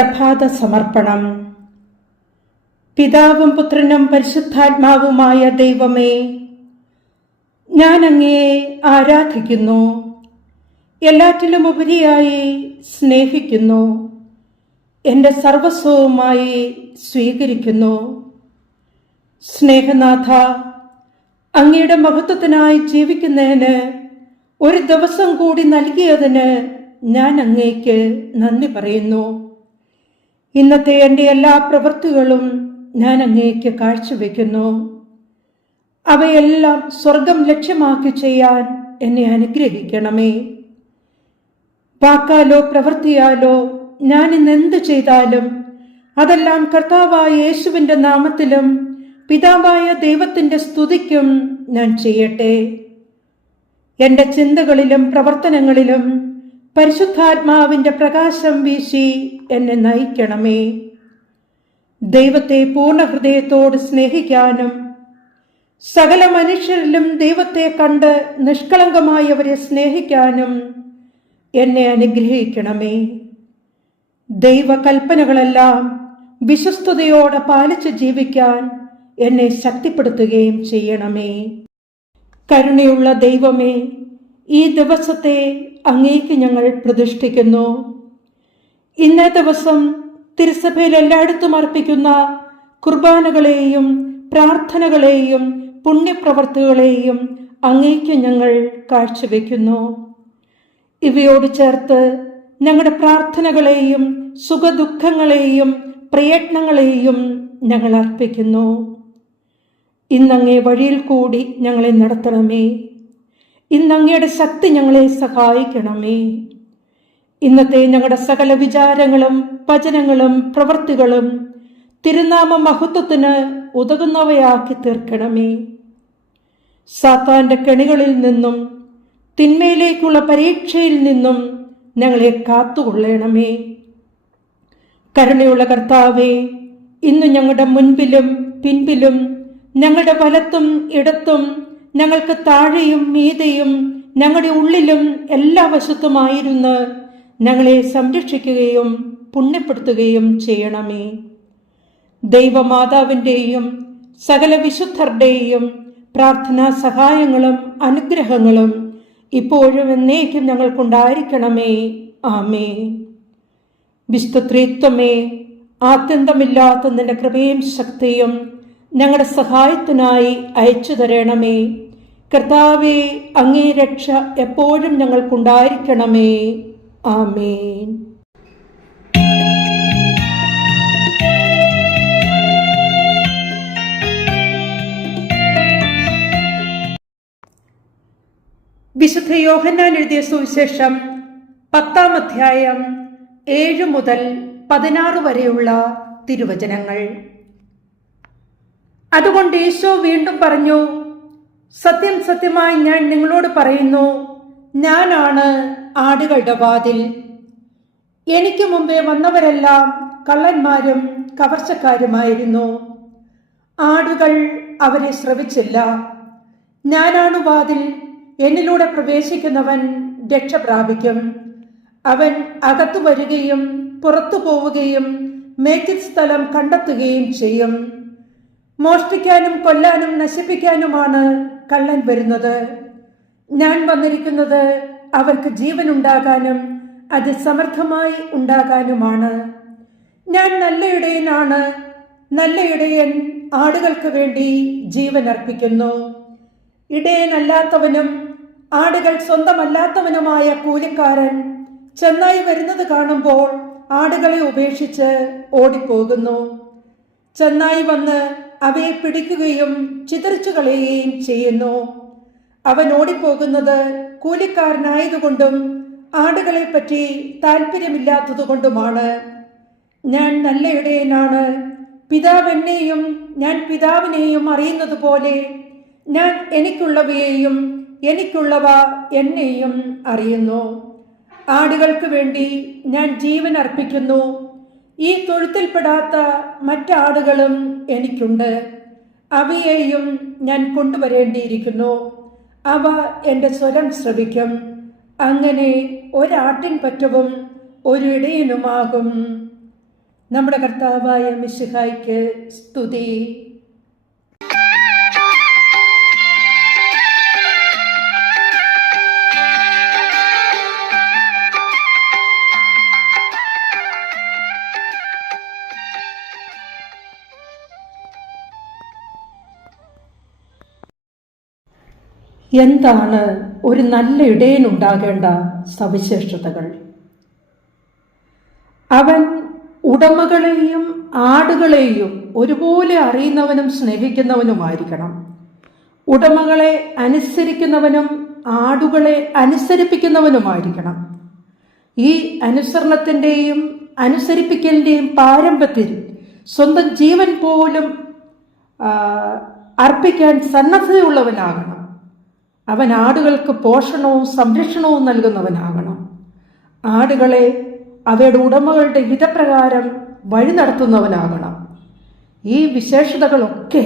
പ്രഭാത സമർപ്പണം പിതാവും പുത്രനും പരിശുദ്ധാത്മാവുമായ ദൈവമേ ഞാൻ അങ്ങയെ ആരാധിക്കുന്നു. എല്ലാറ്റിലും ഉപരിയായി സ്നേഹിക്കുന്നു. എന്റെ സർവസ്വവുമായി സ്വീകരിക്കുന്നു. സ്നേഹനാഥ അങ്ങയുടെ മഹത്വത്തിനായി ജീവിക്കുന്നതിന് ഒരു ദിവസം കൂടി നൽകിയതിന് ഞാൻ അങ്ങേക്ക് നന്ദി പറയുന്നു. ഇന്നത്തെ എന്റെ എല്ലാ പ്രവൃത്തികളും ഞാൻ അങ്ങേക്ക് കാഴ്ചവെക്കുന്നു. അവയെല്ലാം സ്വർഗം ലക്ഷ്യമാക്കി ചെയ്യാൻ എന്നെ അനുഗ്രഹിക്കണമേ. വാക്കാലോ പ്രവൃത്തിയാലോ ഞാൻ ഇന്ന് എന്ത് ചെയ്താലും അതെല്ലാം കർത്താവായ യേശുവിന്റെ നാമത്തിലും പിതാവായ ദൈവത്തിന്റെ സ്തുതിക്കും ഞാൻ ചെയ്യട്ടെ. എന്റെ ചിന്തകളിലും പ്രവർത്തനങ്ങളിലും പരിശുദ്ധാത്മാവിന്റെ പ്രകാശം വീശി എന്നെ നയിക്കണമേ. ദൈവത്തെ പൂർണ ഹൃദയത്തോട് സ്നേഹിക്കാനും സകല മനുഷ്യരിലും ദൈവത്തെ കണ്ട് നിഷ്കളങ്കമായി അവരെ സ്നേഹിക്കാനും എന്നെ അനുഗ്രഹിക്കണമേ. ദൈവകൽപ്പനകളെല്ലാം വിശ്വസ്തയോടെ പാലിച്ച് ജീവിക്കാൻ എന്നെ ശക്തിപ്പെടുത്തുകയും ചെയ്യണമേ. കരുണയുള്ള ദൈവമേ ഈ ദിവസത്തെ അങ്ങേക്ക് ഞങ്ങൾ പ്രതിഷ്ഠിക്കുന്നു. ഇന്നേ ദിവസം തിരുസഭയിൽ എല്ലായിടത്തും അർപ്പിക്കുന്ന കുർബാനകളെയും പ്രാർത്ഥനകളെയും പുണ്യപ്രവർത്തികളെയും അങ്ങേക്ക് ഞങ്ങൾ കാഴ്ചവെക്കുന്നു. ഇവയോട് ചേർത്ത് ഞങ്ങളുടെ പ്രാർത്ഥനകളെയും സുഖദുഃഖങ്ങളെയും പ്രയത്നങ്ങളെയും ഞങ്ങൾ അർപ്പിക്കുന്നു. ഇന്നങ്ങേ വഴിയിൽ കൂടി ഞങ്ങളെ നടത്തണമേ. ഇന്നങ്ങയുടെ ശക്തി ഞങ്ങളെ സഹായിക്കണമേ. ഇന്നത്തെ ഞങ്ങളുടെ സകല വിചാരങ്ങളും വചനങ്ങളും പ്രവൃത്തികളും തിരുനാമ മഹത്വത്തിന് ഉതകുന്നവയാക്കി തീർക്കണമേ. സാത്താന്റെ കെണികളിൽ നിന്നും തിന്മയിലേക്കുള്ള പരീക്ഷയിൽ നിന്നും ഞങ്ങളെ കാത്തുകൊള്ളണമേ. കരുണയുള്ള കർത്താവേ ഇന്ന് ഞങ്ങളുടെ മുൻപിലും പിൻപിലും ഞങ്ങളുടെ വലത്തും ഇടത്തും ഞങ്ങൾക്ക് താഴെയും മീതയും ഞങ്ങളുടെ ഉള്ളിലും എല്ലാ വശത്തുമായിരുന്ന് ഞങ്ങളെ സംരക്ഷിക്കുകയും പുണ്യപ്പെടുത്തുകയും ചെയ്യണമേ. ദൈവമാതാവിന്റെയും സകല വിശുദ്ധരുടെയും പ്രാർത്ഥനാ സഹായങ്ങളും അനുഗ്രഹങ്ങളും ഇപ്പോഴും എന്നേക്കും ഞങ്ങൾക്കുണ്ടായിരിക്കണമേ. ആമേ വിസ്തുത്രിത്വമേ ആത്യന്തമില്ലാത്ത നിന്റെ കൃപയും ശക്തിയും ഞങ്ങളുടെ സഹായത്തിനായി അയച്ചു തരണമേ. കർത്താവെ അങ്ങേ രക്ഷ എപ്പോഴും ഞങ്ങൾക്കുണ്ടായിരിക്കണമേ. ആമേൻ. വിശുദ്ധ യോഹന്നാൻ എഴുതിയ സുവിശേഷം പത്താം അധ്യായം ഏഴ് മുതൽ പതിനാറ് വരെയുള്ള തിരുവചനങ്ങൾ. അതുകൊണ്ട് യേശോ വീണ്ടും പറഞ്ഞു സത്യം സത്യമായി ഞാൻ നിങ്ങളോട് പറയുന്നു ഞാനാണ് ആടുകളുടെ വാതിൽ. എനിക്ക് മുമ്പേ വന്നവരെല്ലാം കള്ളന്മാരും കവർച്ചക്കാരുമായിരുന്നു. ആടുകൾ അവരെ ശ്രവിച്ചില്ല ഞാനാണ് വാതിൽ. എന്നിലൂടെ പ്രവേശിക്കുന്നവൻ രക്ഷ പ്രാപിക്കും. അവൻ അകത്തു വരികയും പുറത്തു പോവുകയും മേക്കിൽ സ്ഥലം കണ്ടെത്തുകയും ചെയ്യും. മോഷ്ടിക്കാനും കൊല്ലാനും നശിപ്പിക്കാനുമാണ് കള്ളൻ വരുന്നത്. ഞാൻ വന്നിരിക്കുന്നത് അവർക്ക് ജീവൻ ഉണ്ടാകാനും അത് സമർത്ഥമായി ഉണ്ടാകാനുമാണ്. ഞാൻ നല്ല ഇടയനാണ് നല്ല ഇടയൻ ആടുകൾക്ക് വേണ്ടി ജീവൻ അർപ്പിക്കുന്നു. ഇടയനല്ലാത്തവനും ആടുകൾ സ്വന്തമല്ലാത്തവനുമായ കൂലിക്കാരൻ ചെന്നായി വരുന്നത് കാണുമ്പോൾ ആടുകളെ ഉപേക്ഷിച്ച് ഓടിപ്പോകുന്നു. ചെന്നായി വന്ന് അവയെ പിടിക്കുകയും ചിതറിച്ചു കളയുകയും ചെയ്യുന്നു. അവൻ ഓടിപ്പോകുന്നത് കൂലിക്കാരനായതുകൊണ്ടും ആടുകളെ പറ്റി താല്പര്യമില്ലാത്തതുകൊണ്ടുമാണ്. ഞാൻ നല്ല ഇടയനാണ് പിതാവ് എന്നെയും ഞാൻ പിതാവിനെയും അറിയുന്നത് പോലെ ഞാൻ എനിക്കുള്ളവയെയും എനിക്കുള്ളവ എന്നെയും അറിയുന്നു. ആടുകൾക്ക് വേണ്ടി ഞാൻ ജീവൻ അർപ്പിക്കുന്നു. ഈ തൊഴുത്തിൽപ്പെടാത്ത മറ്റാടുകളും എനിക്കുണ്ട്. അവയെയും ഞാൻ കൊണ്ടുവരേണ്ടിയിരിക്കുന്നു. അവ എന്റെ സ്വരം ശ്രവിക്കും. അങ്ങനെ ഒരാട്ടിൻ പറ്റവും ഒരു ഇടയനുമാകും നമ്മുടെ കർത്താവായ മിശിഹായ്ക്ക് സ്തുതി. എന്താണ് ഒരു നല്ല ഇടയനുണ്ടാകേണ്ട സവിശേഷതകൾ? അവൻ ഉടമകളെയും ആടുകളെയും ഒരുപോലെ അറിയുന്നവനും സ്നേഹിക്കുന്നവനുമായിരിക്കണം. ഉടമകളെ അനുസരിക്കുന്നവനും ആടുകളെ അനുസരിപ്പിക്കുന്നവനുമായിരിക്കണം. ഈ അനുസരണത്തിന്റെയും അനുസരിപ്പിക്കലിന്റെയും പാരമ്പര്യത്തിൽ സ്വന്തം ജീവൻ പോലും അർപ്പിക്കാൻ സന്നദ്ധതയുള്ളവനാകണം. അവൻ ആടുകൾക്ക് പോഷണവും സംരക്ഷണവും നൽകുന്നവനാകണം ആടുകളെ അവയുടെ ഉടമകളുടെ ഹിതപ്രകാരം വഴി നടത്തുന്നവനാകണം. ഈ വിശേഷതകളൊക്കെ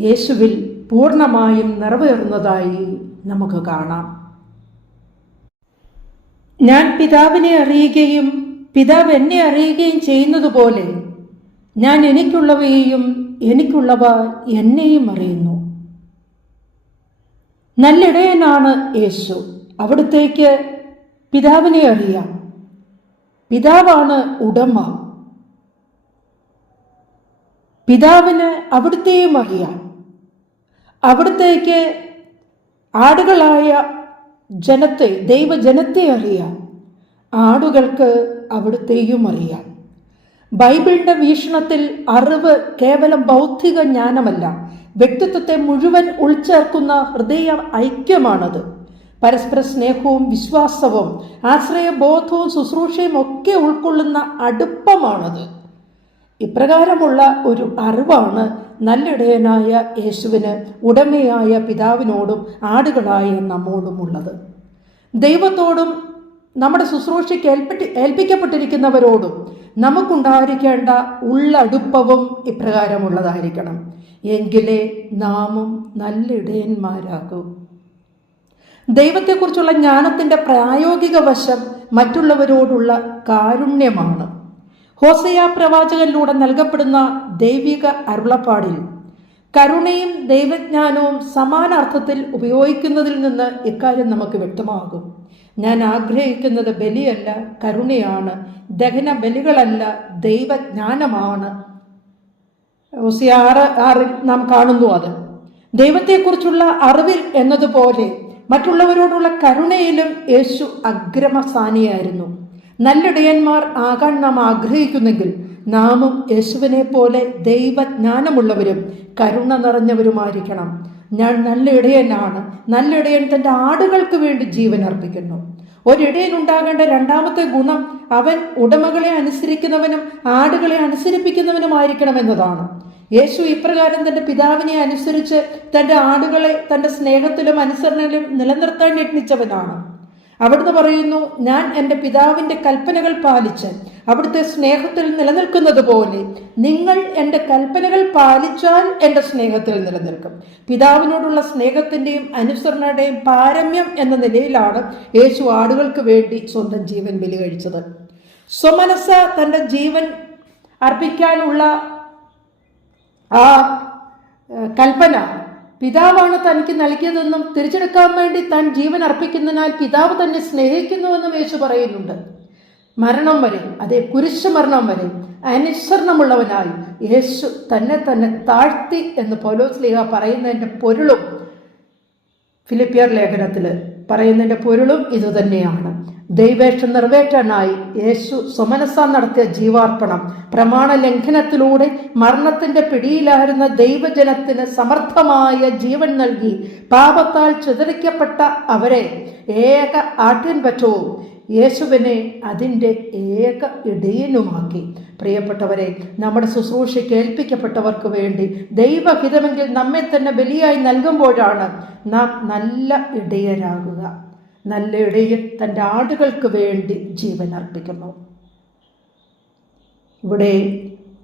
യേശുവിൽ പൂർണമായും നിറവേറുന്നതായി നമുക്ക് കാണാം. ഞാൻ പിതാവിനെ അറിയുകയും പിതാവ് എന്നെ അറിയുകയും ചെയ്യുന്നതുപോലെ ഞാൻ എനിക്കുള്ളവയെയും എനിക്കുള്ളവ എന്നെയും അറിയുന്നു. നല്ലിടയനാണ് യേശു. അവിടുത്തേക്ക് പിതാവിനെ അറിയാം പിതാവാണ് ഉടമ. പിതാവിന് അവിടുത്തെയും അറിയാം അവിടുത്തേക്ക് ആടുകളായ ജനത്തെ ദൈവജനത്തെ അറിയാം ആടുകൾക്ക് അവിടുത്തെയും അറിയാം ബൈബിളിന്റെ വീക്ഷണത്തിൽ അറിവ് കേവലം ബൗദ്ധിക ജ്ഞാനമല്ല വ്യക്തിത്വത്തെ മുഴുവൻ ഉൾച്ചേർക്കുന്ന ഹൃദയ ഐക്യമാണത്. പരസ്പര സ്നേഹവും വിശ്വാസവും ആശ്രയബോധവും ശുശ്രൂഷയും ഒക്കെ ഉൾക്കൊള്ളുന്ന അടുപ്പമാണത്. ഇപ്രകാരമുള്ള ഒരു അറിവാണ് നല്ലിടയനായ യേശുവിന് ഉടമയായ പിതാവിനോടും ആടുകളായ നമ്മോടുമുള്ളത്. ദൈവത്തോടും നമ്മുടെ ശുശ്രൂഷയ്ക്ക് ഏൽപ്പിക്കപ്പെട്ടിരിക്കുന്നവരോടും നമുക്കുണ്ടായിരിക്കേണ്ട ഉള്ളടുപ്പവും ഇപ്രകാരമുള്ളതായിരിക്കണം. എങ്കിലേ നാമും നല്ലിടയന്മാരാകൂ ദൈവത്തെക്കുറിച്ചുള്ള ജ്ഞാനത്തിന്റെ പ്രായോഗിക വശം മറ്റുള്ളവരോടുള്ള കാരുണ്യമാണ്. ഹോസയ പ്രവാചകനിലൂടെ നൽകപ്പെടുന്ന ദൈവിക അരുളപ്പാടിൽ കരുണയും ദൈവജ്ഞാനവും സമാനാർത്ഥത്തിൽ ഉപയോഗിക്കുന്നതിൽ നിന്ന് ഇക്കാര്യം നമുക്ക് വ്യക്തമാകും. ഞാൻ ആഗ്രഹിക്കുന്നത് ബലിയല്ല കരുണയാണ്. ദഹന ബലികളല്ല ദൈവജ്ഞാനമാണ്. ഹോസിയ ആറ് ആറിൽ നാം കാണുന്നു അത്. ദൈവത്തെക്കുറിച്ചുള്ള അറിവിൽ എന്നതുപോലെ മറ്റുള്ളവരോടുള്ള കരുണയിലും യേശു അഗ്രമസാനിയായിരുന്നു. നല്ലിടയന്മാർ ആകാൻ നാം ആഗ്രഹിക്കുന്നെങ്കിൽ നാമും യേശുവിനെ പോലെ ദൈവജ്ഞാനമുള്ളവരും കരുണ നിറഞ്ഞവരുമായിരിക്കണം. ഞാൻ നല്ല ഇടയനാണ് നല്ല ഇടയൻ തന്റെ ആടുകൾക്ക് വേണ്ടി ജീവൻ അർപ്പിക്കുന്നു. ഒരിടയൻ ഉണ്ടാകേണ്ട രണ്ടാമത്തെ ഗുണം അവൻ ഉടമകളെ അനുസരിക്കുന്നവനും ആടുകളെ അനുസരിപ്പിക്കുന്നവനുമായിരിക്കണം എന്നതാണ് യേശു ഇപ്രകാരം തന്റെ പിതാവിനെ അനുസരിച്ച് തന്റെ ആടുകളെ തന്റെ സ്നേഹത്തിലും അനുസരണയിലും നിലനിർത്താൻ യത്നിച്ചവനാണ്. അവിടുന്ന് പറയുന്നു ഞാൻ എന്റെ പിതാവിന്റെ കൽപ്പനകൾ പാലിച്ച് അവിടുത്തെ സ്നേഹത്തിൽ നിലനിൽക്കുന്നത് പോലെ നിങ്ങൾ എന്റെ കൽപ്പനകൾ പാലിച്ചാൽ എന്റെ സ്നേഹത്തിൽ നിലനിൽക്കും. പിതാവിനോടുള്ള സ്നേഹത്തിന്റെയും അനുസരണയുടെയും പാരമ്യം എന്ന നിലയിലാണ് യേശു ആടുകൾക്ക് വേണ്ടി സ്വന്തം ജീവൻ ബലി കഴിച്ചത് സ്വമനസ തന്റെ ജീവൻ അർപ്പിക്കാനുള്ള ആ കൽപ്പന പിതാവാണ് തനിക്ക് നൽകിയതെന്നും തിരിച്ചെടുക്കാൻ വേണ്ടി താൻ ജീവൻ അർപ്പിക്കുന്നതിനാൽ പിതാവ് തന്നെ സ്നേഹിക്കുന്നുവെന്നും യേശു പറയുന്നുണ്ട്. മരണം വരെ അതെ കുരിശ് മരണം വരെ അനുസരണമുള്ളവനായി യേശു തന്നെ തന്നെ താഴ്ത്തി എന്ന് പൗലോസ് ലീഹ പറയുന്നതിന്റെ പൊരുളും ഫിലിപ്പിയർ ലേഖനത്തിൽ പറയുന്നതിന്റെ പൊരുളും ഇതുതന്നെയാണ് ദൈവേഷ്ടം നിറവേറ്റാനായി യേശു സ്വമനസ നടത്തിയ ജീവാർപ്പണം പ്രമാണ ലംഘനത്തിലൂടെ മരണത്തിന്റെ പിടിയിലായിരുന്ന ദൈവജനത്തിന് സമർത്ഥമായ ജീവൻ നൽകി പാപത്താൽ ചിതറിക്കപ്പെട്ട അവരെ ഏക ആട്ടിൻപറ്റവും യേശുവിനെ അതിന്റെ ഏക ഇടയനുമാക്കി. പ്രിയപ്പെട്ടവരെ നമ്മുടെ ശുശ്രൂഷയ്ക്ക് ഏൽപ്പിക്കപ്പെട്ടവർക്ക് വേണ്ടി ദൈവഹിതമെങ്കിൽ നമ്മെ തന്നെ ബലിയായി നൽകുമ്പോഴാണ് നാം നല്ല ഇടയരാകുക. നല്ല ഇടയൻ തന്റെ ആടുകൾക്ക് വേണ്ടി ജീവൻ അർപ്പിക്കുന്നു. ഇവിടെ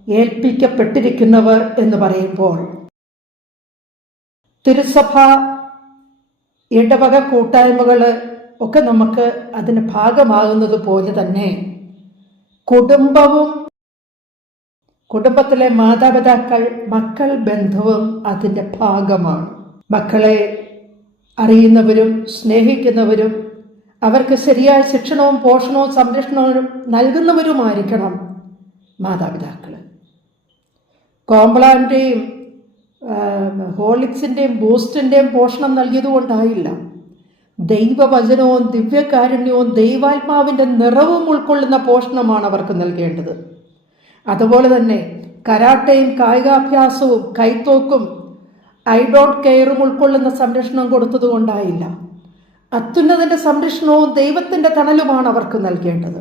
ഏൽപ്പിക്കപ്പെട്ടിരിക്കുന്നവർ എന്ന് പറയുമ്പോൾ തിരുസഭ ഇടവക കൂട്ടായ്മകൾ ഒക്കെ നമുക്ക് അതിന് ഭാഗമാകുന്നത് പോലെ തന്നെ കുടുംബവും കുടുംബത്തിലെ മാതാപിതാക്കൾ മക്കൾ ബന്ധവും അതിന്റെ ഭാഗമാണ്. മക്കളെ അറിയുന്നവരും സ്നേഹിക്കുന്നവരും അവർക്ക് ശരിയായ ശിക്ഷണവും പോഷണവും സംരക്ഷണവും നൽകുന്നവരുമായിരിക്കണം മാതാപിതാക്കൾ കോംപ്ലാന്റെയും ഹോളിക്സിന്റെയും ബൂസ്റ്റിന്റെയും പോഷണം നൽകിയതുകൊണ്ടായില്ല. ദൈവവചനവും ദിവ്യകാരുണ്യവും ദൈവാത്മാവിന്റെ നിറവും ഉൾക്കൊള്ളുന്ന പോഷണമാണ് അവർക്ക് നൽകേണ്ടത്. അതുപോലെ തന്നെ കരാട്ടയും കായികാഭ്യാസവും കൈത്തോക്കും ഐ ഡോട്ട് കെയറും ഉൾക്കൊള്ളുന്ന സംരക്ഷണം കൊടുത്തതുകൊണ്ടായില്ല അത്യുന്നതിന്റെ സംരക്ഷണവും ദൈവത്തിന്റെ തണലുമാണ് അവർക്ക് നൽകേണ്ടത്.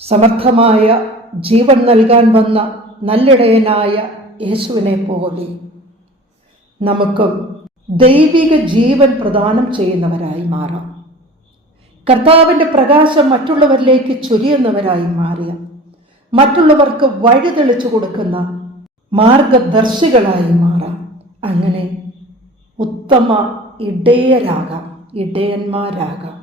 സമർത്ഥമായ ജീവൻ നൽകാൻ വന്ന നല്ലിടയനായ യേശുവിനെ പോലെ നമുക്കും ദൈവിക ജീവൻ പ്രദാനം ചെയ്യുന്നവരായി മാറാം. കർത്താവിന്റെ പ്രകാശം മറ്റുള്ളവരിലേക്ക് ചൊരിയുന്നവരായി മാറിയ മറ്റുള്ളവർക്ക് വഴി തെളിച്ചു കൊടുക്കുന്ന മാർഗദർശികളായി മാറാം. അങ്ങനെ ഉത്തമ ഇടയരാകാം ഇടയന്മാരാകാം.